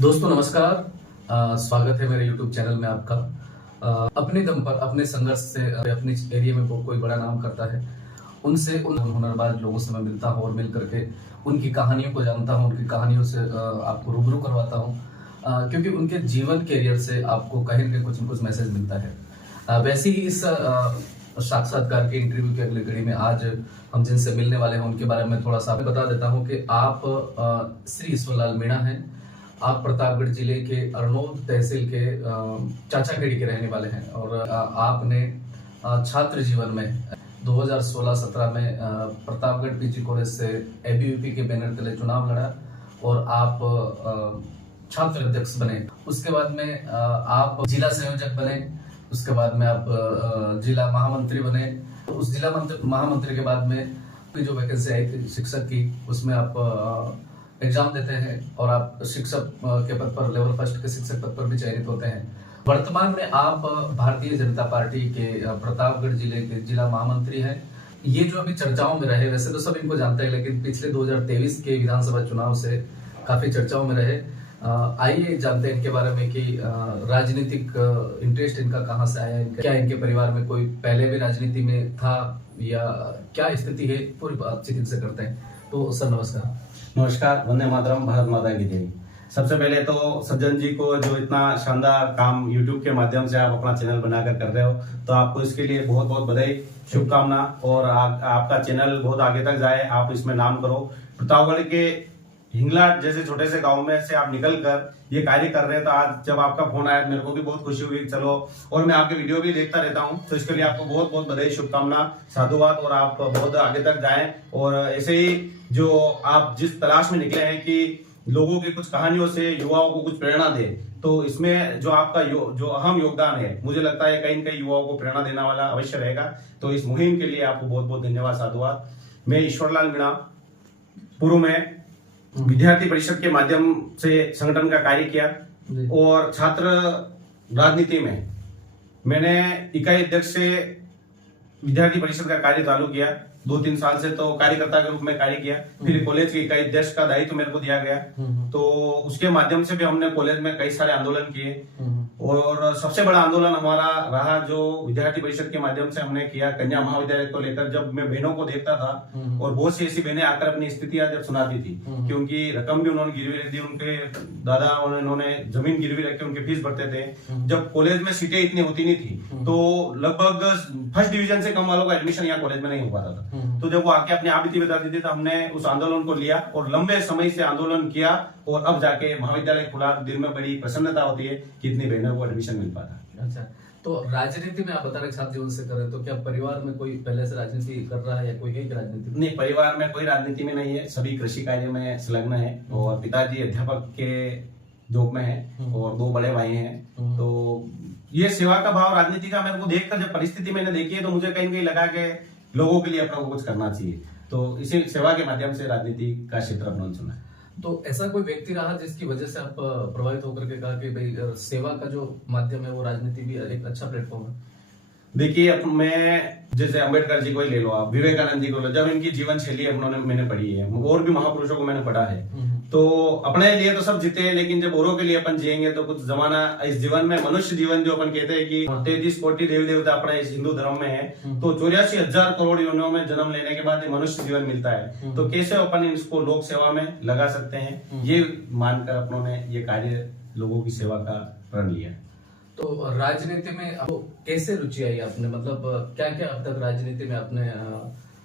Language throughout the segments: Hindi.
दोस्तों नमस्कार। स्वागत है मेरे YouTube चैनल में आपका। अपने दम पर अपने संघर्ष से अपने एरिया में कोई बड़ा नाम करता है, उनसे उन हुनरबाज लोगों से मैं मिलता हूँ और मिल करके उनकी कहानियों को जानता हूँ, उनकी कहानियों से आपको रूबरू करवाता हूँ, क्योंकि उनके जीवन कैरियर से आपको कहीं न कहीं कुछ न कुछ मैसेज मिलता है। वैसे ही इस साक्षात्कार के इंटरव्यू की अगली कड़ी में आज हम जिनसे मिलने वाले हैं उनके बारे में थोड़ा सा बता देता हूँ कि आप श्री ईश्वरलाल मीणा हैं। आप प्रतापगढ़ जिले के अरनोद तहसील के चाचाखेड़ी के रहने वाले हैं और आपने छात्र जीवन में 2016-17 में प्रतापगढ़ पीजी कॉलेज से एबीवीपी के बैनर तले चुनाव लड़ा और आप छात्र अध्यक्ष बने। उसके बाद में आप जिला संयोजक बने। उसके बाद में आप जिला महामंत्री बने। उस जिला महामंत्री के बाद में जो वैकेंसी आई थी शिक्षक की, उसमें आप एग्जाम देते हैं और आप शिक्षक के पद पर, लेवल फर्स्ट के शिक्षक पद पर भी चयनित होते हैं। वर्तमान में आप भारतीय जनता पार्टी के प्रतापगढ़ जिले के जिला महामंत्री हैं। ये जो अभी चर्चाओं में रहे, वैसे तो सब इनको जानते हैं, लेकिन पिछले 2023 के विधानसभा चुनाव से काफी चर्चाओं में रहे। आइए जानते हैं इनके बारे में कि राजनीतिक इंटरेस्ट इनका कहाँ से आया, क्या इनके परिवार में कोई पहले भी राजनीति में था या क्या स्थिति है, पूरी बातचीत इनसे करते हैं। तो सर नमस्कार। नमस्कार, वंदे मातरम, भारत माता की जय। सबसे पहले तो सज्जन जी को जो इतना शानदार काम YouTube के माध्यम से आप अपना चैनल बनाकर कर रहे हो, तो आपको इसके लिए बहुत बहुत बधाई, शुभकामना और आपका चैनल बहुत आगे तक जाए, आप इसमें नाम करो। प्रतापगढ़ के हिंगलाट जैसे छोटे से गांव में से आप निकल कर ये कार्य कर रहे हैं, तो आज जब आपका फोन आया मेरे को भी बहुत खुशी हुई। चलो, और मैं आपके वीडियो भी देखता रहता हूं, तो इसके लिए आपको बहुत बहुत बधाई, शुभकामना, साधुवाद और आप बहुत आगे तक जाएं। और ऐसे ही जो आप जिस तलाश में निकले हैं कि लोगों की कुछ कहानियों से युवाओं को कुछ प्रेरणा दे, तो इसमें जो आपका जो अहम योगदान है, मुझे लगता है कहीं न कहीं युवाओं को प्रेरणा देने वाला अवश्य रहेगा। तो इस मुहिम के लिए आपको बहुत बहुत धन्यवाद, साधुवाद। मैं ईश्वरलाल मीणा पूर्व में विद्यार्थी परिषद के माध्यम से संगठन का कार्य किया और छात्र राजनीति में मैंने इकाई अध्यक्ष से विद्यार्थी परिषद का कार्य चालू किया। 2-3 साल से तो कार्यकर्ता के रूप में कार्य किया। फिर कॉलेज के इकाई अध्यक्ष का दायित्व मेरे को दिया गया, तो उसके माध्यम से भी हमने कॉलेज में कई सारे आंदोलन किए। और सबसे बड़ा आंदोलन हमारा रहा जो विद्यार्थी परिषद के माध्यम से हमने किया कन्या महाविद्यालय को लेकर। जब मैं बहनों को देखता था और बहुत सी ऐसी बहनें आकर अपनी स्थितियां जब सुनाती थी, क्योंकि रकम भी उन्होंने गिरवी रख दी, उनके दादा उन्होंने जमीन गिरवी रख के उनके फीस भरते थे। जब कॉलेज में सीटें इतनी होती नहीं थी, तो लगभग फर्स्ट डिवीजन से कम वालों का एडमिशन यहाँ कॉलेज में नहीं हो पाता था। तो जब वो आके अपनी आपत्ति बताती थी, तो हमने उस आंदोलन को लिया और लंबे समय से आंदोलन किया और अब जाके महाविद्यालय खुला, दिल में बड़ी प्रसन्नता होती है कि इतनी बहनों को एडमिशन मिल पाता। अच्छा, तो राजनीति में आप बता रहे छात्र जीवन से कर रहे, तो क्या परिवार में कोई पहले से राजनीति कर रहा है या कोई है राजनीति? नहीं, परिवार में कोई राजनीति में नहीं है, सभी कृषि कार्य में संलग्न है और पिताजी अध्यापक के जॉब में है और 2 बड़े भाई हैं। तो ये सेवा का भाव राजनीति का मेरे को देखकर जब परिस्थिति मैंने देखी है, तो मुझे कहीं न कहीं लगा कि लोगों के लिए अपना कुछ करना चाहिए, तो इसी सेवा के माध्यम से राजनीति का क्षेत्र अपना चुना है। तो ऐसा कोई व्यक्ति रहा जिसकी वजह से आप प्रभावित होकर के कहा कि भाई सेवा का जो माध्यम है वो राजनीति भी एक अच्छा प्लेटफॉर्म है? देखिए, मैं जैसे अंबेडकर जी को ही ले लो, आप विवेकानंद जी को लो, जब इनकी जीवन शैली मैंने पढ़ी है, और भी महापुरुषों को मैंने पढ़ा है, तो अपने लिए तो सब जीते हैं, लेकिन जब औरों के लिए अपन जिएंगे तो कुछ जमाना इस जीवन में, मनुष्य जीवन जो अपन कहते हैं कि 33 कोटि देवी देवता अपने इस हिंदू धर्म में है, तो 84,000 करोड़ योनियों में जन्म लेने के बाद मनुष्य जीवन मिलता है, तो कैसे अपन इसको लोक सेवा में लगा सकते हैं, ये मानकर अपनों ने ये कार्य लोगों की सेवा का प्रण लिया। तो राजनीति में आपको कैसे रुचि आई? आपने मतलब क्या क्या अब तक राजनीति में आपने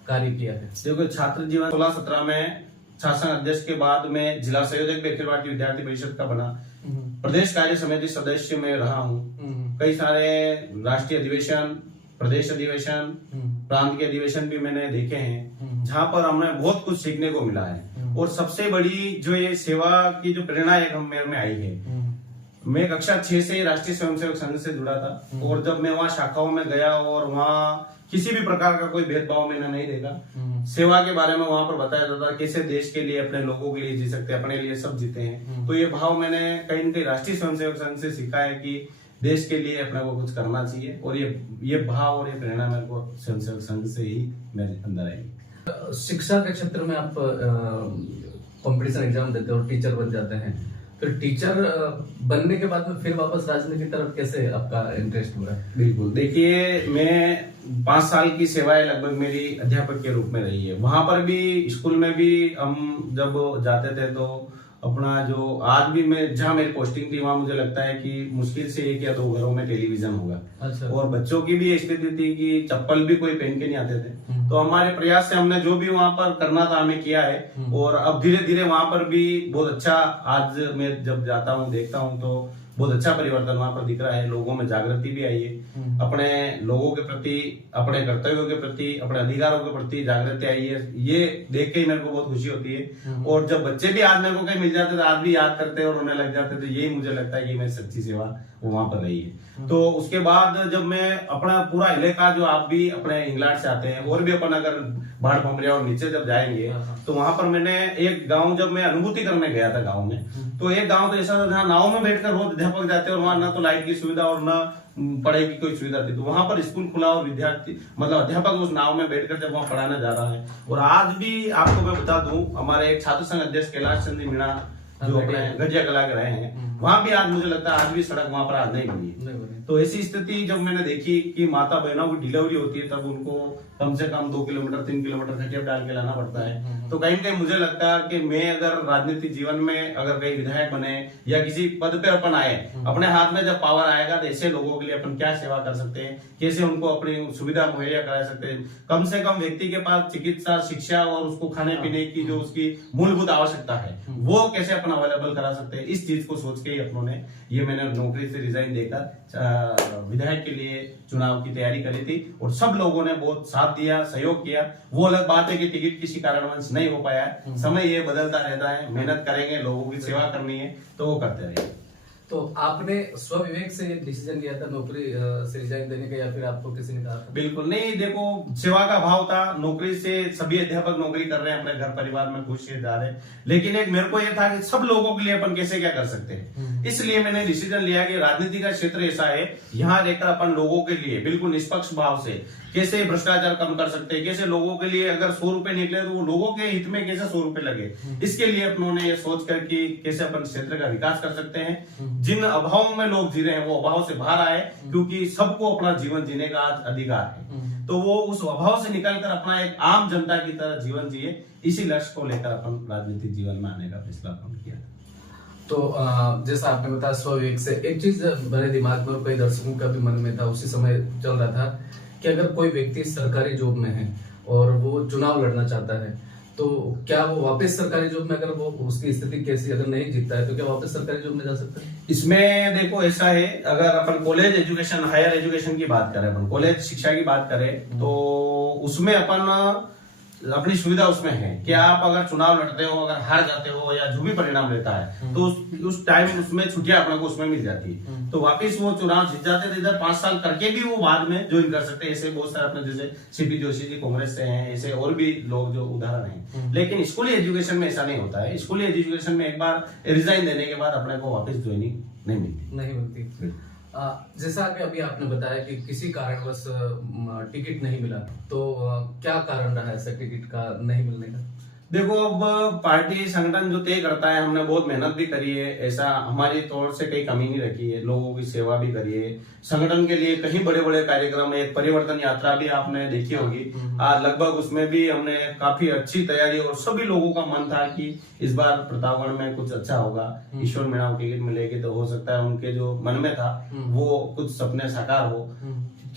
कार्य किया है? देखो, छात्र जीवन 16-17 में शासन अध्यक्ष के बाद में जिला संयोजक भी अखिल भारतीय विद्यार्थी परिषद का बना, प्रदेश कार्य समिति सदस्य में रहा हूँ। कई सारे राष्ट्रीय अधिवेशन, प्रदेश अधिवेशन, प्रांत के अधिवेशन भी मैंने देखे हैं, जहाँ पर हमें बहुत कुछ सीखने को मिला है। और सबसे बड़ी जो ये सेवा की जो प्रेरणा एक मेरे में आई है, मैं कक्षा 6 से राष्ट्रीय स्वयंसेवक संघ से जुड़ा था, और जब मैं वहाँ शाखाओं में गया और वहाँ किसी भी प्रकार का कोई भेदभाव मैंने नहीं देखा। सेवा के बारे में वहां पर बताया जाता है, कैसे देश के लिए, अपने लोगों के लिए जी सकते हैं, अपने लिए सब जीते हैं। तो ये भाव मैंने कहीं न कहीं राष्ट्रीय स्वयंसेवक संघ से सीखा है कि देश के लिए अपने को कुछ करना चाहिए, और ये भाव और ये प्रेरणा मेरे को स्वयंसेवक संघ से ही मेरे अंदर आई। शिक्षा के क्षेत्र में आप कंपटीशन एग्जाम देते हो और टीचर बन जाते हैं, फिर टीचर बनने के बाद में फिर वापस राजनीति की तरफ कैसे आपका इंटरेस्ट हुआ? बिल्कुल, देखिए मैं 5 साल की सेवाएं लगभग मेरी अध्यापक के रूप में रही है। वहां पर भी स्कूल में भी हम जब जाते थे तो अपना जो आज भी मैं जहाँ मेरी पोस्टिंग थी वहां मुझे लगता है कि मुश्किल से 1 या 2 घरों में टेलीविजन होगा। अच्छा। और बच्चों की भी स्थिति थी कि चप्पल भी कोई पहन के नहीं आते थे। तो हमारे प्रयास से हमने जो भी वहां पर करना था हमें किया है। और अब धीरे धीरे वहां पर भी बहुत अच्छा, आज मैं जब जाता हूँ देखता हूँ तो बहुत अच्छा परिवर्तन वहां पर दिख रहा है। लोगों में जागृति भी आई है, अपने लोगों के प्रति, अपने कर्तव्यों के प्रति, अपने अधिकारों के प्रति जागृति आई है। ये देख के ही मेरे को बहुत खुशी होती है। और जब बच्चे भी आज मेरे को कहीं मिल जाते थे, आज भी याद करते और रोने लग जाते थे, यही मुझे लगता है कि मेरी सच्ची सेवा वो वहां पर रही है। तो उसके बाद जब मैं अपना पूरा इलाका, जो आप भी अपने इंग्लैंड से आते हैं और भी अपन अगर बाढ़ भमरिया और नीचे जब जाएंगे तो वहां पर मैंने एक गांव, जब मैं अनुभूति करने गया था गांव में, तो एक गांव तो ऐसा था जहाँ नाव में बैठकर रोज अध्यापक जाते और वहां ना तो लाइट की सुविधा और ना पढ़ाई की कोई सुविधा थी। तो वहां पर स्कूल खुला और विद्यार्थी मतलब अध्यापक उस नाव में बैठकर जब वहां पढ़ाने जा रहा है। और आज भी आपको मैं बता दूं, हमारे एक छात्र संघ अध्यक्ष कैलाश चंद्र मीणा जो अपने गजिया कला के रहे हैं, वहां भी आज मुझे लगता है आज भी सड़क वहां पर आज नहीं बनी। तो ऐसी स्थिति जब मैंने देखी कि माता बहनों की डिलीवरी होती है तब उनको कम से कम 2 किलोमीटर 3 किलोमीटर खटिया डाल के लाना पड़ता है। तो कहीं कहीं मुझे लगता है कि मैं अगर राजनीतिक जीवन में अगर कहीं विधायक बने या किसी पद पे अपन आए, अपने हाथ में जब पावर आएगा तो ऐसे लोगों के लिए अपन क्या सेवा कर सकते हैं, कैसे उनको अपनी सुविधा मुहैया करा सकते हैं। कम से कम व्यक्ति के पास चिकित्सा, शिक्षा और उसको खाने पीने की जो उसकी मूलभूत आवश्यकता है वो कैसे अपन अवेलेबल करा सकते हैं। इस चीज को सोच के ही अपनों ने ये मैंने नौकरी से रिजाइन देकर विधायक के लिए चुनाव की तैयारी करी थी। और सब लोगों ने बहुत साथ दिया, सहयोग किया। वो अलग बात है कि टिकट किसी कारणवश नहीं हो पाया है, समय ये बदलता रहता है। मेहनत करेंगे, लोगों की सेवा करनी है तो वो करते रहेंगे। तो आपने स्वविवेक से ये डिसीजन लिया था नौकरी से रिजाइन देने का, या फिर आपको किसी ने कहा था? बिल्कुल नहीं, देखो सेवा का भाव था। नौकरी से सभी अध्यापक नौकरी कर रहे हैं, अपने घर परिवार में खुश जा रहे हैं, लेकिन एक मेरे को ये था कि सब लोगों के लिए अपन कैसे क्या कर सकते हैं। इसलिए मैंने डिसीजन लिया कि राजनीति का क्षेत्र ऐसा है, यहाँ रहकर अपन लोगों के लिए बिल्कुल निष्पक्ष भाव से कैसे भ्रष्टाचार कम कर सकते हैं, कैसे लोगों के लिए अगर 100 रुपए निकले तो वो लोगों के हित में कैसे 100 रुपए लगे। इसके लिए अपनों ने ये सोच कर कि कैसे अपन क्षेत्र का विकास कर सकते हैं। जिन अभावों में लोग जी रहे हैं वो अभाव से बाहर आए, क्योंकि सबको अपना जीवन जीने का आज अधिकार है। तो वो उस अभाव से निकलकर अपना एक आम जनता की तरह जीवन जिए, इसी लक्ष्य को लेकर अपन राजनीतिक जीवन में आने का फैसला अपन किया। तो जैसा आपने बताया स्वविवेक से, एक चीज मेरे दिमाग में और कई दर्शकों का भी मन में था, उसी समय चल रहा था कि अगर कोई व्यक्ति सरकारी जॉब में है और वो चुनाव लड़ना चाहता है तो क्या वो वापस सरकारी जॉब में, अगर वो उसकी स्थिति कैसी अगर नहीं जीतता है तो क्या वापस सरकारी जॉब में जा सकता है? इसमें देखो ऐसा है, अगर अपन कॉलेज एजुकेशन, हायर एजुकेशन की बात करें, अपन कॉलेज शिक्षा की बात करें तो उसमें अपन अपनी सुविधा उसमें है कि आप अगर चुनाव लड़ते हो, अगर हार जाते हो या जो भी परिणाम रहता है तो उस टाइम उसमें छुट्टियां अपने को उसमें मिल जाती है। तो वापिस वो चुनाव जीत जाते थे, इधर 5 साल करके भी वो बाद में ज्वाइन कर सकते हैं। ऐसे बहुत सारे अपने जैसे सीपी जोशी जी कांग्रेस से हैं, ऐसे और भी लोग जो उदाहरण हैं। लेकिन स्कूली एजुकेशन में ऐसा नहीं होता है। स्कूली एजुकेशन में एक बार रिजाइन देने के बाद अपने को वापस ज्वाइनिंग नहीं मिलती। जैसा कि अभी आपने बताया कि किसी कारणवश टिकट नहीं मिला, तो क्या कारण रहा ऐसा टिकट का नहीं मिलने का? देखो अब पार्टी संगठन जो तय करता है, हमने बहुत मेहनत भी करी है, ऐसा हमारी तौर से कहीं कमी नहीं रखी है, लोगों की सेवा भी करी है। संगठन के लिए कहीं बड़े बड़े कार्यक्रम, एक परिवर्तन यात्रा भी आपने देखी होगी, लगभग उसमें भी हमने काफी अच्छी तैयारी और सभी लोगों का मन था कि इस बार प्रतापगढ़ में कुछ अच्छा होगा, ईश्वर मीणा को टिकट मिलेगी तो हो सकता है उनके जो मन में था वो कुछ सपने साकार हो।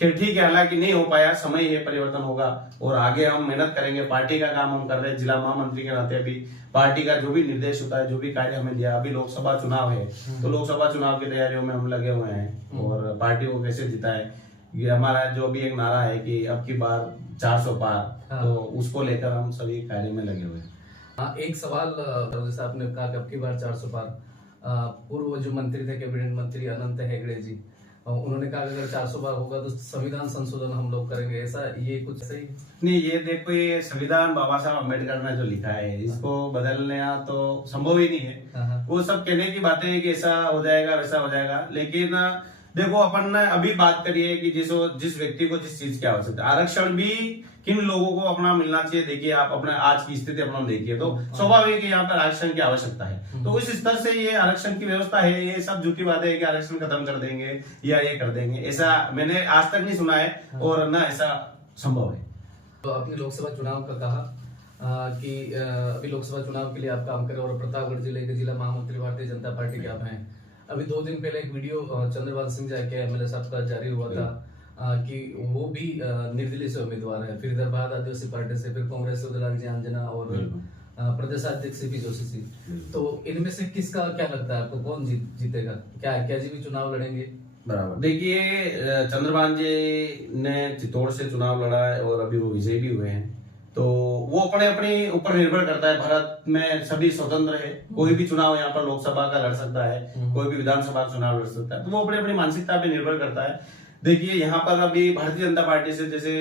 ठीक है, हालांकि नहीं हो पाया, समय है, परिवर्तन होगा और आगे हम मेहनत करेंगे। पार्टी का काम हम कर रहे हैं, जिला महामंत्री के नाते अभी पार्टी का जो भी निर्देश होता है, जो भी कार्य हमें दिया, अभी लोकसभा चुनाव है तो लोकसभा चुनाव की तैयारियों में हम लगे हुए हैं और पार्टी को कैसे जिताए, ये हमारा जो भी एक नारा है कि अब की बार 400 पार, तो उसको लेकर हम सभी कार्य में लगे हुए हैं। एक सवाल, जैसे आपने कहा कि अब की बार 400 पार, पूर्व जो मंत्री थे कैबिनेट मंत्री अनंत हेगड़े जी, उन्होंने कहा अगर 400 बार होगा तो संविधान संशोधन हम लोग करेंगे, ऐसा ये कुछ सही नहीं? ये देखो, ये संविधान बाबा साहब अम्बेडकर ने जो लिखा है इसको बदलने तो संभव ही नहीं है। वो सब कहने की बातें हैं कि ऐसा हो जाएगा वैसा हो जाएगा, लेकिन देखो अपन ने अभी बात करी है कि जिस व्यक्ति को जिस चीज की आवश्यकता है, आरक्षण भी किन लोगों को अपना मिलना चाहिए। देखिए आप अपने आज की स्थिति अपना देखिए तो स्वाभाविक है यहाँ पर आरक्षण की आवश्यकता है। तो उस स्तर से ये आरक्षण की व्यवस्था है, ये सब झूठी बात है कि आरक्षण खत्म कर देंगे या ये कर देंगे, ऐसा मैंने आज तक नहीं सुना है और ना ऐसा संभव है। तो आपने लोकसभा चुनाव का कहा कि अभी लोकसभा चुनाव के लिए आप काम करें और प्रतापगढ़ जिले के जिला महामंत्री भारतीय जनता पार्टी के आप हैं। अभी 2 दिन पहले एक वीडियो चंद्रपाल सिंह जाके एमएलए साहब का जारी हुआ था कि वो भी निर्दलीय से उम्मीदवार है, फिर इधर भारत आदिवासी पार्टी से, फिर कांग्रेस से उदयलाल जी अंजना और प्रदेश अध्यक्ष सीपी जोशी जी। तो इनमें से किसका क्या लगता है आपको, कौन जीतेगा? क्या जी भी चुनाव लड़ेंगे? बराबर, देखिए चंद्रभान जी ने चित्तौड़ से चुनाव लड़ा है और अभी वो विजयी भी हुए हैं। तो वो अपने ऊपर निर्भर करता है। भारत में सभी स्वतंत्र है, कोई भी चुनाव यहाँ पर लोकसभा का लड़ सकता है, कोई भी विधानसभा चुनाव लड़ सकता है। तो वो अपनी मानसिकता पे निर्भर करता है। देखिए यहाँ पर अभी भारतीय जनता पार्टी से जैसे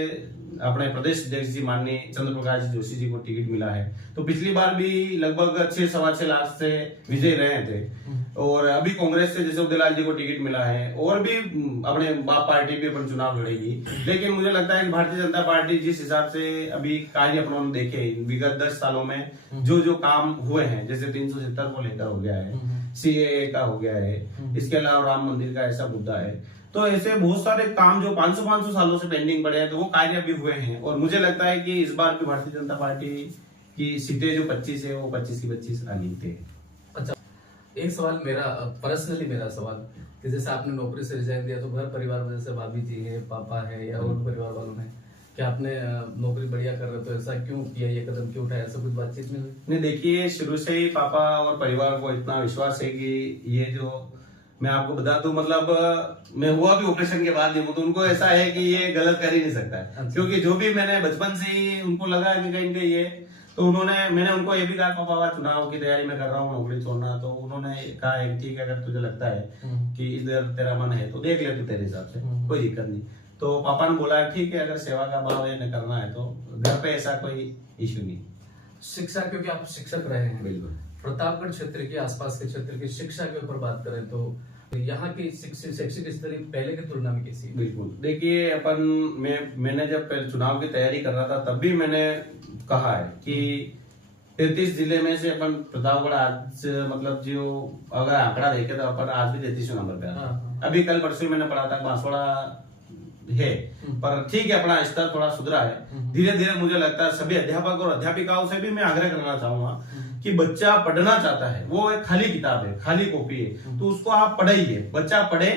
अपने प्रदेश अध्यक्ष जी माननीय चंद्र प्रकाश जोशी जी को टिकट मिला है, तो पिछली बार भी लगभग 6-6.25 लाख से विजय रहे थे। और अभी कांग्रेस से जैसे उदयलाल जी को टिकट मिला है और भी अपने बाप पार्टी भी अपन चुनाव लड़ेगी। लेकिन मुझे लगता है कि भारतीय जनता पार्टी जिस हिसाब से अभी कार्य अपन देखे विगत 10 सालों में जो काम हुए हैं, जैसे 370 को लेकर हो गया है, सीएए का हो गया है, इसके अलावा राम मंदिर का ऐसा मुद्दा है, तो ऐसे बहुत सारे काम जो 500 सालों से पेंडिंग पड़े हैं, तो वो कार्य भी हुए हैं। और मुझे लगता है कि इस बार भी भारतीय जनता पार्टी की सीटें जो 25 है वो 25 की 25 आ जीते। अच्छा, एक सवाल मेरा पर्सनली मेरा सवाल कि जैसे आपने नौकरी से रिजाइन दिया तो घर परिवार में जैसे भाभी जी है, पापा है या और परिवार वालों ने कि आपने नौकरी बढ़िया कर रहे, तो ऐसा क्यों किया, ये कदम क्यों उठाया, ऐसा कुछ बातचीत में? नहीं, देखिए शुरू से ही पापा और परिवार को इतना विश्वास है कि ये जो मैं आपको बता दूं, मतलब मैं हुआ भी ऑपरेशन के बाद ही हूं, तो उनको ऐसा है कि ये गलत कर ही नहीं सकता है। अच्छा। क्योंकि जो भी मैंने बचपन से ही उनको लगा कि कहीं कहीं ये, तो मैंने उनको ये भी कहा पापा चुनाव की तैयारी में कर रहा हूँ, नौकरी छोड़ना, तो उन्होंने कहा है ठीक है, अगर तुझे लगता है कि इधर तेरा मन है तो देख ले तू तेरे हिसाब से, कोई दिक्कत नहीं। तो पापा ने बोला ठीक है, अगर सेवा का भाव ये करना है तो घर पे ऐसा कोई इश्यू नहीं। शिक्षा, क्योंकि आप शिक्षक रहे हैं, बिल्कुल प्रतापगढ़ क्षेत्र के आसपास के क्षेत्र की शिक्षा के ऊपर बात करें तो यहाँ की शैक्षिक स्तर पहले की तुलना में कैसी? बिल्कुल, देखिए मैंने जब चुनाव की तैयारी कर रहा था तब भी मैंने कहा है कि 33 जिले में से अपन प्रतापगढ़ आज मतलब जो अगर आंकड़ा देखे तो अपन आज भी 33 नंबर पे है। अभी कल परसों मैंने पढ़ा था बांसवाड़ा है, पर ठीक है अपना स्तर थोड़ा सुधरा है। धीरे धीरे मुझे लगता है सभी अध्यापक और अध्यापिकाओं से भी मैं आग्रह करना चाहूंगा कि बच्चा पढ़ना चाहता है, वो एक खाली किताब है, खाली कॉपी है, तो उसको आप पढ़ाइए। बच्चा पढ़े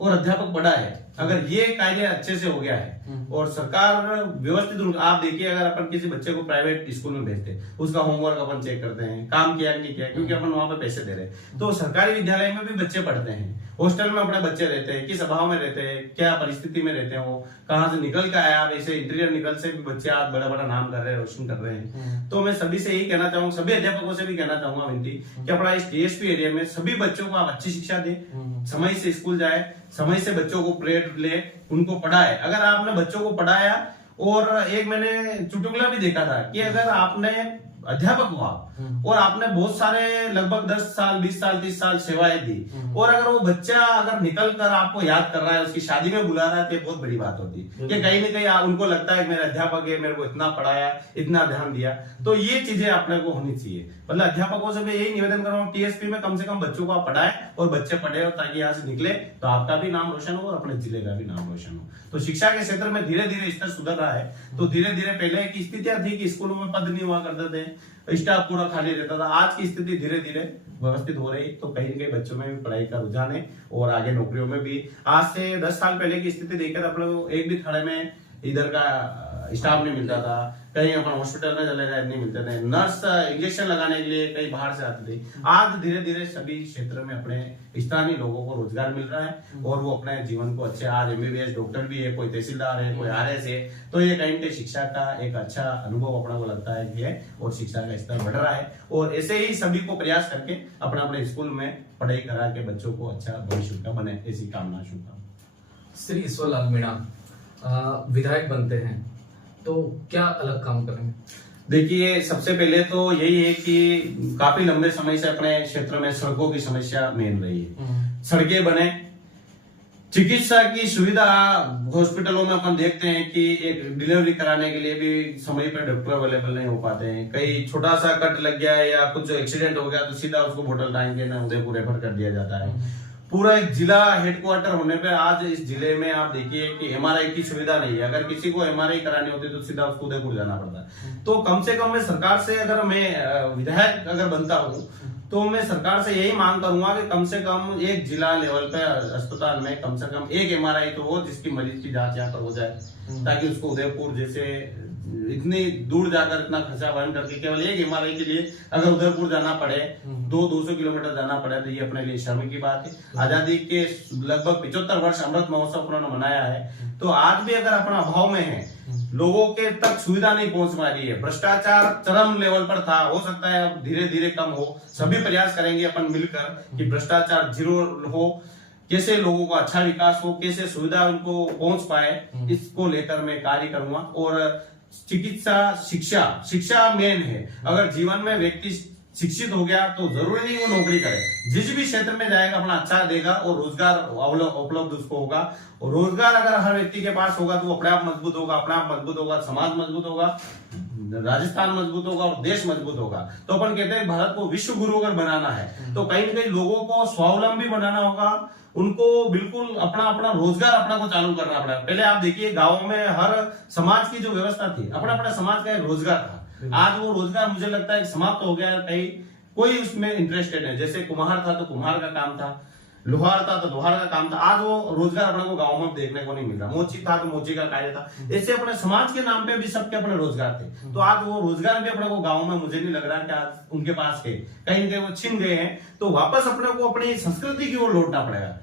और अध्यापक पढ़ा है, अगर ये कार्य अच्छे से हो गया है और सरकार व्यवस्थित, आप देखिए अगर अपन किसी बच्चे को प्राइवेट स्कूल में भेजते हैं, उसका होमवर्क अपन चेक करते हैं, काम किया कि नहीं किया, क्योंकि अपन वहां पे पैसे दे रहे हैं। तो सरकारी विद्यालय में भी बच्चे पढ़ते हैं, हॉस्टल में अपने बच्चे रहते हैं, किस अभाव में रहते हैं, क्या परिस्थिति में रहते हैं, वो कहाँ से निकल के आया। ऐसे इंटीरियर निकल से भी बच्चे आज बड़ा बड़ा नाम कर रहे हैं, रोशन कर रहे हैं। तो मैं सभी से यही कहना चाहूंगा, सभी अध्यापकों से भी कहना चाहूंगा विनती कि अपना इस टीएसपी एरिया में सभी बच्चों को आप अच्छी शिक्षा दें, समय से स्कूल जाए, समय से बच्चों को परेड ले, उनको पढ़ाए। अगर आपने बच्चों को पढ़ाया, और एक मैंने चुटकुला भी देखा था कि अगर आपने अध्यापक हुआ और आपने बहुत सारे लगभग 10 साल 20 साल 30 साल सेवाएं दी, और अगर वो बच्चा अगर निकल कर आपको याद कर रहा है, उसकी शादी में बुला रहा है, तो बहुत बड़ी बात होती है कि कहीं ना कहीं उनको लगता है मेरा अध्यापक है, मेरे को इतना पढ़ाया, इतना ध्यान दिया। तो ये चीजें अपने को होनी चाहिए। मतलब अध्यापकों से मैं यही निवेदन कर रहा हूँ, टीएसपी में कम से कम बच्चों को आप पढ़ाएं और बच्चे पढ़े, और ताकि यहाँ से निकले तो आपका भी नाम रोशन हो और अपने जिले का भी नाम रोशन हो। तो शिक्षा के क्षेत्र में धीरे धीरे स्तर सुधर रहा है। तो धीरे धीरे पहले की स्थितियां थी कि स्कूलों में पद नहीं हुआ करते थे, स्टाफ पूरा खाली रहता था। आज की स्थिति धीरे धीरे व्यवस्थित हो रही, तो कहीं न कहीं बच्चों में भी पढ़ाई का रुझान है और आगे नौकरियों में भी। आज से 10 साल पहले की स्थिति देखकर अपने को एक भी थाने में इधर का स्टाफ नहीं मिलता था, कहीं अपन हॉस्पिटल में चले गए नहीं मिलते थे, नर्स इंजेक्शन लगाने के लिए कहीं बाहर से आते थे। आज धीरे धीरे सभी क्षेत्र में अपने स्थानीय लोगों को रोजगार मिल रहा है और वो अपने जीवन को अच्छे, आज एमबीबीएस डॉक्टर भी है, कोई तहसीलदार है, कोई आरएस है। तो ये कहीं पे शिक्षा का एक अच्छा अनुभव अपने को लगता है कि है, और शिक्षा का स्तर बढ़ रहा है। और ऐसे ही सभी को प्रयास करके अपने अपने स्कूल में पढ़ाई करा के बच्चों को अच्छा भविष्य का बने, ऐसी कामना शुभकामना। श्री ईश्वरलाल मीणा विधायक बनते हैं तो क्या अलग काम करेंगे? देखिए सबसे पहले तो यही है कि काफी लंबे समय से अपने क्षेत्र में सड़कों की समस्या मेन रही है। सड़कें बने, चिकित्सा की सुविधा हॉस्पिटलों में अपन देखते हैं कि एक डिलीवरी कराने के लिए भी समय पर डॉक्टर अवेलेबल नहीं हो पाते हैं। कहीं छोटा सा कट लग गया है या कुछ एक्सीडेंट हो गया तो सीधा उसको बोतल टाइम के ना उदयपुर रेफर कर दिया जाता है। पूरा एक जिला हेडक्वार्टर होने पे आज इस जिले में आप देखिए कि एमआरआई की सुविधा नहीं है। अगर किसी को एमआरआई करानी होती है तो सीधा उसको उदयपुर जाना पड़ता है। तो कम से कम मैं सरकार से, अगर मैं विधायक अगर बनता हूँ तो मैं सरकार से यही मांग करूंगा कि कम से कम एक जिला लेवल पे अस्पताल में कम से कम एक एमआरआई तो हो, जिसकी मरीज की जांच यहाँ पर हो जाए, ताकि उसको उदयपुर जैसे इतनी दूर जाकर इतना खर्चा वहन करके केवल एक एमआरआई के लिए अगर उदयपुर जाना पड़े, 200 किलोमीटर जाना पड़े, तो ये अपने लिए शर्म की बात है। आजादी के लगभग 75 वर्ष अमृत महोत्सव उन्होंने मनाया है, तो आज भी अगर अपना अभाव में है, लोगों के तक सुविधा नहीं पहुंच पा रही है, भ्रष्टाचार चरम लेवल पर था, हो सकता है अब धीरे धीरे कम हो। सभी प्रयास करेंगे अपन मिलकर कि भ्रष्टाचार जीरो हो, कैसे लोगों का अच्छा विकास हो, कैसे सुविधा उनको पहुंच पाए, इसको लेकर मैं कार्य करूंगा। और चिकित्सा शिक्षा मेन है। अगर जीवन में व्यक्ति शिक्षित हो गया तो जरूरी नहीं वो नौकरी करे, जिस भी क्षेत्र में जाएगा अपना अच्छा देगा और रोजगार उपलब्ध उसको होगा। और रोजगार अगर हर व्यक्ति के पास होगा तो वो अपने आप मजबूत होगा, अपने आप मजबूत होगा, समाज मजबूत होगा, राजस्थान मजबूत होगा और देश मजबूत होगा। तो अपन कहते हैं भारत को विश्व गुरु अगर बनाना है तो कहीं न कहीं लोगों को स्वावलंबी बनाना होगा, उनको बिल्कुल अपना अपना रोजगार अपना को चालू करना पड़ेगा। पहले आप देखिए गाँव में हर समाज की जो व्यवस्था थी, अपना अपना समाज का एक रोजगार था। आज वो रोजगार मुझे लगता है समाप्त हो गया है, कहीं कोई उसमें इंटरेस्टेड है। जैसे कुम्हार था तो कुम्हार का काम था, लोहार था तो लोहार का काम था, आज वो रोजगार अपने को गाँव में देखने को नहीं मिल रहा। मोची था तो मोची का कार्य था। ऐसे अपने समाज के नाम पे भी सबके अपने रोजगार थे, तो आज वो रोजगार भी अपने को गाँव में मुझे नहीं लग रहा कि आज उनके पास है, कहीं न कहीं वो छिन गए हैं। तो वापस अपने को अपनी संस्कृति की ओर लौटना पड़ेगा।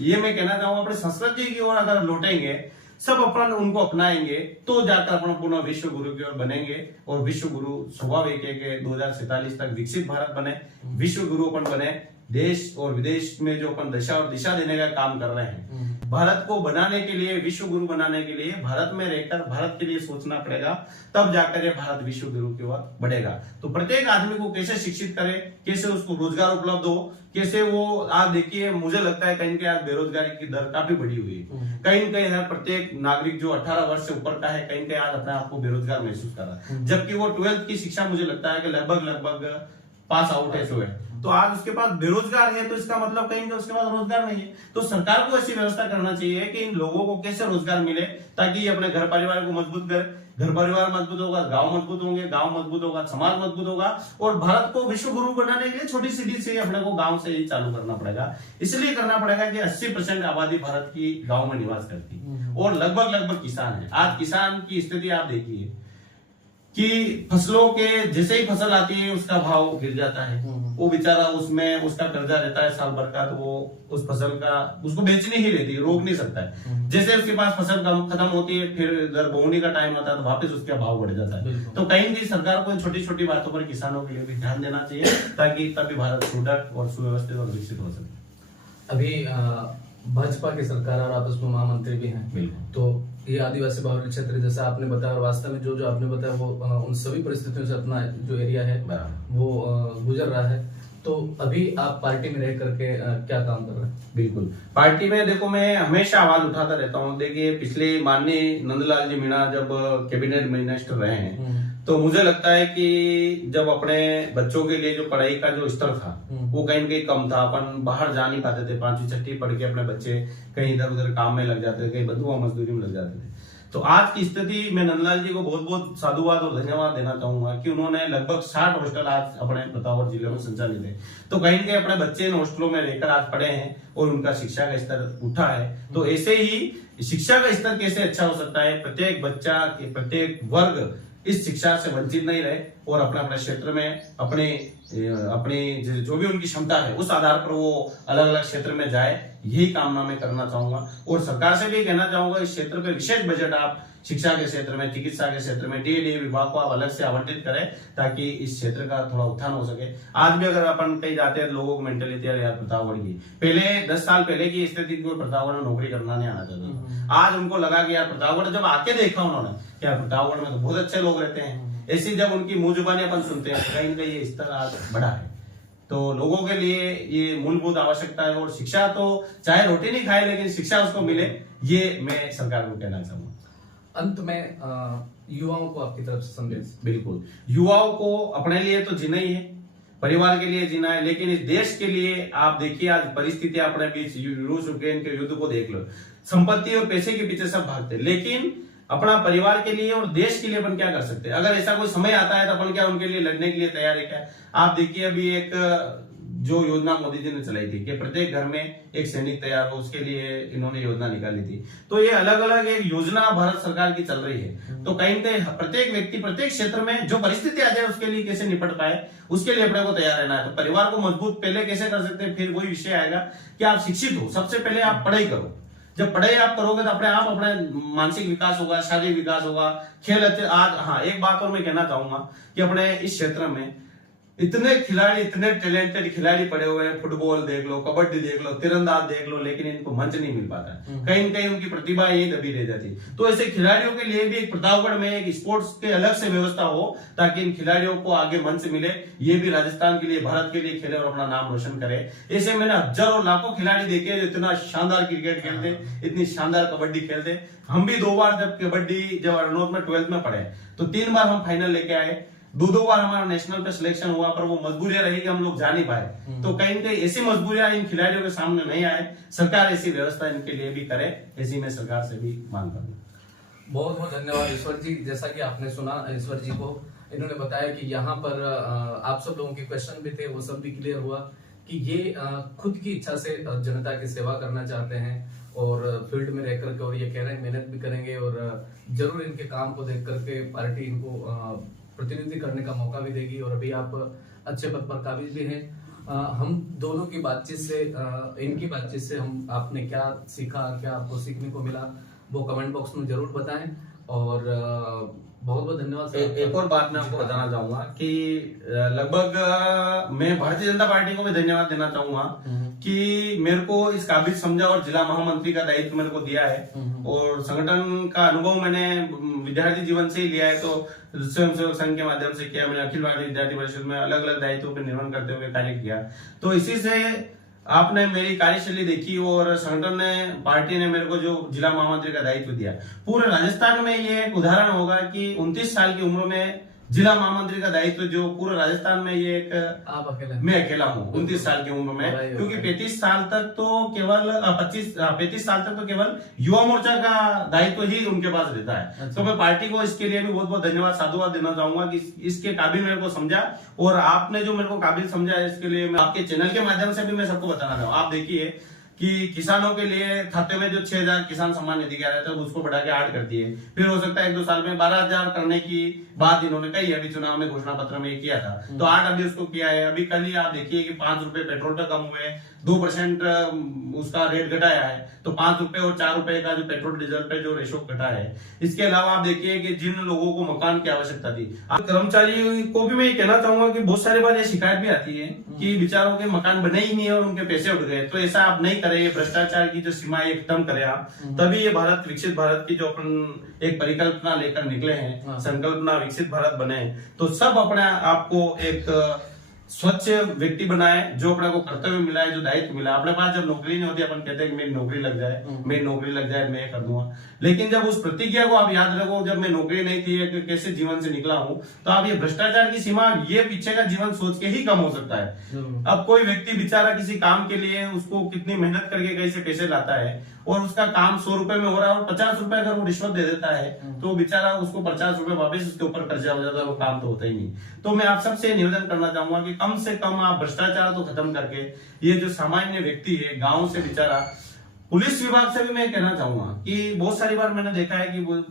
ये मैं कहना चाहूंगा, अपनी संस्कृति की ओर अगर लौटेंगे, सब अपन उनको अपनाएंगे, तो जाकर अपन पुनः विश्व गुरु की ओर बनेंगे। और विश्व गुरु स्वाभाविक है कि 2047 तक विकसित भारत बने, विश्व गुरु अपन बने। देश और विदेश में जो अपन दशा और दिशा देने का काम कर रहे हैं, भारत को बनाने के लिए, विश्व गुरु बनाने के लिए भारत में रहकर भारत के लिए सोचना पड़ेगा, तब जाकर ये भारत विश्व गुरु की ओर बढ़ेगा। तो प्रत्येक आदमी को कैसे शिक्षित करे, कैसे उसको रोजगार उपलब्ध हो, कैसे वो आज देखिए, मुझे लगता है कहीं कहीं आज बेरोजगारी की दर काफी बढ़ी हुई है। कहीं कहीं है प्रत्येक नागरिक जो 18 वर्ष से ऊपर का है, कहीं कहीं आज अपने आप को बेरोजगार महसूस कर रहा है, जबकि वो 12th की शिक्षा मुझे लगता है कि लगभग पास आउट है। तो आज उसके पास बेरोजगार है, तो इसका मतलब कहीं उसके पास रोजगार नहीं है। तो सरकार को ऐसी व्यवस्था करना चाहिए कि इन लोगों को कैसे रोजगार मिले, ताकि ये अपने घर परिवार को मजबूत करे। घर परिवार मजबूत होगा, गांव मजबूत होंगे, गांव मजबूत होगा, समाज मजबूत होगा। और भारत को विश्व गुरु बनाने के लिए छोटी सिटी से अपने को गांव से ही चालू करना पड़ेगा। इसलिए करना पड़ेगा कि 80% आबादी भारत की गांव में निवास करती है और लगभग किसान है। आज किसान की स्थिति आप देखिए कि फसलों के जैसे ही फसल आती है उसका भाव गिर जाता है, वो बेचारा उसमें उसका कर्जा रहता है साल भर का, तो वो उस फसल का उसको बेचनी ही रहती है, रोक नहीं सकता है। जैसे उसके पास फसल खत्म होती है, फिर इधर बोने का टाइम आता है तो वापस उसका भाव बढ़ जाता है। तो कहीं भी सरकार को छोटी छोटी बातों पर किसानों के लिए भी ध्यान देना चाहिए, ताकि तभी भारत सुदृढ़ और सुव्यवस्थित और विकसित हो सके। अभी भाजपा की सरकार और आपस में महामंत्री भी हैं, तो ये आदिवासी बाहुल्य क्षेत्र जैसा आपने बताया, और वास्तव में जो आपने बताया वो उन सभी परिस्थितियों से अपना जो एरिया है वो गुजर रहा है। तो अभी आप पार्टी में रह करके क्या काम कर रहे हैं? बिल्कुल, पार्टी में देखो मैं हमेशा आवाज उठाता रहता हूँ। देखिए पिछले माननीय नंदलाल जी मीणा जब कैबिनेट मिनिस्टर रहे हैं, तो मुझे लगता है कि जब अपने बच्चों के लिए जो पढ़ाई का जो स्तर था वो कहीं न कहीं कम था। अपन बाहर जा नहीं पाते थे, 5वीं 6वीं पढ़ के अपने बच्चे कहीं इधर उधर काम में लग जाते थे, कहीं बंधुआ मजदूरी में लग जाते थे। तो आज की स्थिति में नंदलाल जी को बहुत बहुत साधुवाद और धन्यवाद देना चाहूंगा कि उन्होंने लगभग 60 हॉस्टल आज अपने प्रतापगढ़ जिले में संचालित है। तो कहीं न कहीं अपने बच्चे इन हॉस्टलों में रहकर आज पढ़े हैं और उनका शिक्षा का स्तर उठा है। तो ऐसे ही शिक्षा का स्तर कैसे अच्छा हो सकता है, प्रत्येक बच्चा, प्रत्येक वर्ग इस शिक्षा से वंचित नहीं रहे और अपने अपने क्षेत्र में अपनी जो भी उनकी क्षमता है उस आधार पर वो अलग अलग क्षेत्र में जाए, यही कामना मैं करना चाहूंगा। और सरकार से भी कहना चाहूंगा इस क्षेत्र पे विशेष बजट आप शिक्षा के क्षेत्र में, चिकित्सा के क्षेत्र में, डीएडी विभाग को आप अलग से आवंटित करें, ताकि इस क्षेत्र का थोड़ा उत्थान हो सके। आज भी अगर अपन कहीं जाते हैं, लोगों को मेंटेलिटी है यार प्रतापगढ़ की, पहले 10 साल पहले की स्थिति को प्रतापगढ़ में नौकरी करना नहीं आना चाहता। आज उनको लगा कि यार प्रतापगढ़, जब आके देखा उन्होंने यार प्रतापगढ़ में तो बहुत अच्छे लोग रहते हैं, ऐसी जब उनकी मुंह जुबानी अपन सुनते हैं, कहीं ना कहीं ये स्तर आज बढ़ा है। तो लोगों के लिए ये मूलभूत आवश्यकता है, और शिक्षा तो चाहे रोटी नहीं खाए लेकिन शिक्षा उसको मिले, ये मैं सरकार को कहना चाहूंगा। अंत में युवाओं को आपकी तरफ से संदेश। बिल्कुल, युवाओं को अपने लिए तो जीना ही है, परिवार के लिए जीना है, लेकिन इस देश के लिए आप देखिए आज परिस्थिति अपने बीच रूस यूक्रेन के युद्ध को देख लो, संपत्ति और पैसे के पीछे सब भागते, लेकिन अपना परिवार के लिए और देश के लिए अपन क्या कर सकते हैं? अगर ऐसा कोई समय आता है तो अपन क्या उनके लिए लड़ने के लिए तैयार है क्या? आप देखिए अभी एक जो योजना मोदी जी ने चलाई थी कि प्रत्येक घर में एक सैनिक तैयार हो, उसके लिए इन्होंने योजना निकाली थी। तो ये अलग अलग एक योजना भारत सरकार की चल रही है। तो कहीं ना प्रत्येक व्यक्ति प्रत्येक क्षेत्र में जो परिस्थिति आ जाए उसके लिए कैसे निपट पाए, उसके लिए अपने को तैयार रहना है। तो परिवार को मजबूत पहले कैसे कर सकते हैं, फिर वही विषय आएगा कि आप शिक्षित हो, सबसे पहले आप पढ़ाई करो। जब पढ़ाई आप करोगे तो अपने आप अपने मानसिक विकास होगा, शारीरिक विकास होगा, खेल अच्छे। आज हाँ एक बात और मैं कहना चाहूंगा कि अपने इस क्षेत्र में इतने खिलाड़ी, इतने टैलेंटेड खिलाड़ी पड़े हुए हैं, फुटबॉल देख लो, कबड्डी देख लो, तीरंदाज देख लो, लेकिन इनको मंच नहीं मिल पाता, कहीं न कहीं उनकी प्रतिभा यही दबी रह जाती। तो ऐसे खिलाड़ियों के लिए भी एक प्रतापगढ़ में एक स्पोर्ट्स के अलग से व्यवस्था हो ताकि इन खिलाड़ियों को आगे मंच मिले, ये भी राजस्थान के लिए, भारत के लिए खेले और अपना नाम रोशन करे। ऐसे मैंने हजारों लाखों खिलाड़ी देखे जो इतना शानदार क्रिकेट खेलते, इतनी शानदार कबड्डी खेलते। हम भी 2 बार जब कबड्डी जब अरनोद में 12th में पढ़े तो 3 बार हम फाइनल लेके आए, 2 बार हमारा नेशनल पे सिलेक्शन हुआ, पर वो मजबूरियां रही कि हम लोग जा नहीं पाए। तो कहीं न कहीं ऐसी मजबूरियां इन खिलाड़ियों के सामने नहीं आए, सरकार ऐसी व्यवस्था इनके लिए भी करे, ऐसी मैं सरकार से भी मांग करूँ। बहुत बहुत धन्यवाद ईश्वर जी। जैसा कि आपने सुना ईश्वर जी को, इन्होंने बताया कि यहाँ पर आप सब लोगों के क्वेश्चन भी थे, वो सब भी क्लियर हुआ कि ये खुद की इच्छा से जनता की सेवा करना चाहते हैं और फील्ड में रह करके, और ये कह रहे हैं मेहनत भी करेंगे और जरूर इनके काम को देख करके पार्टी इनको प्रतिनिधि करने का मौका भी देगी। और अभी आप अच्छे पद पर काबिज भी हैं। हम दोनों की बातचीत से, इनकी बातचीत से हम आपने क्या सीखा, क्या आपको सीखने को मिला, वो कमेंट बॉक्स में जरूर बताएं। और बहुत बहुत धन्यवाद। एक और बात मैं आपको बताना चाहूंगा कि लगभग मैं भारतीय जनता पार्टी को भी धन्यवाद देना चाहूंगा कि मेरे को इस काबिल समझा और जिला महामंत्री का दायित्व मेरे को दिया है, और संगठन का अनुभव मैंने विद्यार्थी जीवन से ही लिया है। तो स्वयंसेवक संघ के माध्यम से किया, मैंने अखिल भारतीय विद्यार्थी परिषद में अलग अलग दायित्वों पर निर्वहन करते हुए कार्य किया। तो इसी से आपने मेरी कार्यशैली देखी और संगठन ने, पार्टी ने मेरे को जो जिला महामंत्री का दायित्व दिया, पूरे राजस्थान में ये एक उदाहरण होगा कि 29 साल की उम्र में जिला महामंत्री का दायित्व जो पूरे राजस्थान में, ये एक आप अकेले, मैं अकेला हूँ 29 साल की उम्र में, क्योंकि 35 साल तक तो केवल 35 साल तक तो केवल युवा मोर्चा का दायित्व ही उनके पास रहता है। अच्छा। तो मैं पार्टी को इसके लिए भी बहुत बहुत धन्यवाद, साधुवाद देना चाहूंगा कि इसके काबिल मेरे को समझा, और आपने जो मेरे को काबिल समझा है इसके लिए मैं आपके चैनल के माध्यम से भी मैं सबको बताना चाहूँ। आप देखिए कि किसानों के लिए खाते में जो 6000 किसान सम्मान निधि आ रहा था उसको बढ़ा के 8 कर दिए, फिर हो सकता है 1-2 साल में 12000 करने की बात इन्होंने कही, अभी चुनाव में घोषणा पत्र में किया था, तो 8 अभी उसको किया है। अभी कल ही आप देखिए कि 5 रुपए पेट्रोल पे कम हुए, 2% उसका रेट घटाया है, तो 5 रुपए और 4 रुपए का जो पेट्रोल डीजल पे जो रेशो घटा है। इसके अलावा आप देखिए कि जिन लोगों को मकान की आवश्यकता थी, कर्मचारी को भी मैं ये कहना चाहूंगा कि बहुत सारी बार ये शिकायत भी आती है कि बेचारों के मकान बने ही नहीं है और उनके पैसे उठ गए। तो ऐसा आप नहीं करें, भ्रष्टाचार की जो सीमा है खत्म करें आप, तभी ये भारत, विकसित भारत की जो अपन एक परिकल्पना लेकर निकले हैं, संकल्पना विकसित भारत बने, तो सब अपने आप को एक स्वच्छ व्यक्ति बनाए, जो अपने को कर्तव्य मिला है, जो दायित्व मिला है। अपने पास जब नौकरी नहीं होती अपन कहते हैं कि मेरी नौकरी लग जाए, मेरी नौकरी लग जाए, मैं कर दूंगा, लेकिन जब उस प्रतिज्ञा को आप याद रखो, जब मैं नौकरी नहीं थी, कैसे जीवन से निकला हूं, तो आप ये भ्रष्टाचार की सीमा, ये पीछे का जीवन सोच के ही कम हो सकता है। अब कोई व्यक्ति बेचारा किसी काम के लिए उसको कितनी मेहनत करके कहीं से पैसे लाता है और उसका काम 100 रुपए में हो रहा है और 50 रुपए अगर वो रिश्वत दे देता है तो बेचारा उसको 50 रुपए वापस उसके ऊपर कर्जा हो जाता है, वो काम तो होता ही नहीं। तो मैं आप सबसे निवेदन करना चाहूंगा कि कम से कम आप भ्रष्टाचार तो खत्म करके, ये जो सामान्य व्यक्ति है गाँव से बेचारा, पुलिस विभाग से भी मैं कहना चाहूंगा कि बहुत सारी बार मैंने देखा है कि वो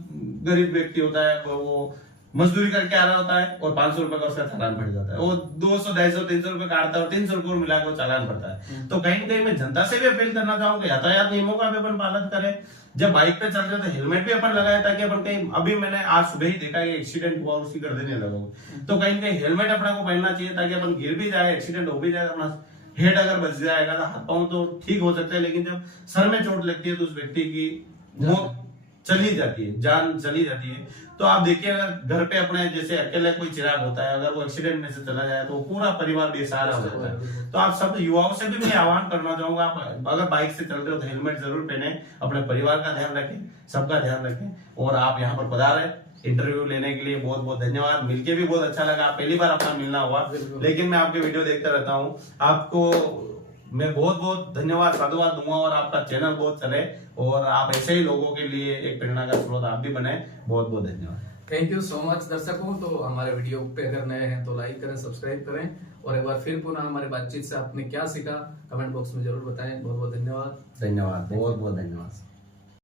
गरीब व्यक्ति होता है, वो मजदूरी करके आ रहा होता है और 500 रुपए का उसका चालान भर जाता है, वो 200, 250, 300 रुपए काटता है और 300 रुपए मिला के वो चालान भरता है। तो कहीं ना कहीं मैं जनता से भी अपील करना चाहूंगा यातायात नियमों का भी अपन पालन करें। जब बाइक पे चल रहे तो हेलमेट भी अपन लगाए ताकि अपन कहीं, अभी मैंने आज सुबह ही देखा कि एक्सीडेंट हुआ उसकी गर्दन लगा, तो कहीं कहीं हेलमेट अपने को पहनना चाहिए ताकि अपन गिर भी जाए, एक्सीडेंट हो भी जाए, अपना हेड अगर बच जाएगा तो हाथ पांव तो ठीक हो सकता है, लेकिन जब सर में चोट लगती है तो उस व्यक्ति की मौत चली जाती है, जान चली जाती है। तो आप देखिए अगर घर पे अपने जैसे अकेले कोई चिराग होता है, अगर वो एक्सीडेंट में से चला जाए तो पूरा परिवार बेसहारा हो जाता है। तो आप सब युवाओं से भी मैं आह्वान करना चाहूंगा, आप अगर बाइक से चल रहे हो तो हेलमेट जरूर पहने, अपने परिवार का ध्यान रखें, सबका ध्यान रखें। और आप यहाँ पर पधारे इंटरव्यू लेने के लिए बहुत बहुत धन्यवाद। मिलके भी बहुत अच्छा लगा, पहली बार अपना मिलना हुआ, लेकिन मैं आपके वीडियो देखता रहता हूँ। आपको मैं बहुत बहुत धन्यवाद साधुवाद दूंगा और आपका चैनल बहुत चले और आप ऐसे ही लोगों के लिए एक प्रेरणा का स्रोत आप भी बने। बहुत बहुत धन्यवाद। थैंक यू सो मच दर्शकों। तो हमारे वीडियो पे अगर नए हैं तो लाइक करें, सब्सक्राइब करें और एक बार फिर पुनः हमारी बातचीत से आपने क्या सीखा कमेंट बॉक्स में जरूर बताएं। बहुत बहुत धन्यवाद। धन्यवाद, बहुत बहुत धन्यवाद।